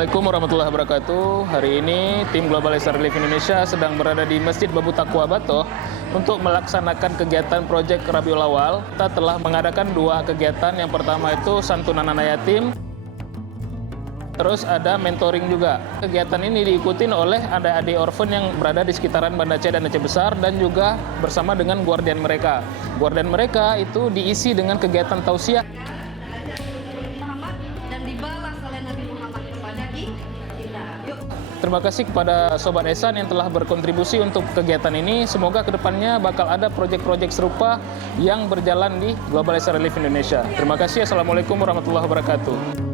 Assalamualaikum warahmatullahi wabarakatuh. Hari ini tim Global Islamic Relief Indonesia sedang berada di Masjid Babu Taqwa Batoh untuk melaksanakan kegiatan Project Rabiul Awal. Kita telah mengadakan dua kegiatan. Yang pertama itu santunan anak yatim, terus ada mentoring juga. Kegiatan ini diikuti oleh adik-adik orphan yang berada di sekitaran Banda Aceh dan Aceh Besar dan juga bersama dengan guardian mereka. Guardian mereka itu diisi dengan kegiatan tausiah dan dibalas oleh Nabi Muhammad kepada kita. Yuk. Terima kasih kepada Sobat Ehsan yang telah berkontribusi untuk kegiatan ini. Semoga kedepannya bakal ada proyek-proyek serupa yang berjalan di Global Islamic Relief Indonesia. Terima kasih. Assalamualaikum warahmatullahi wabarakatuh.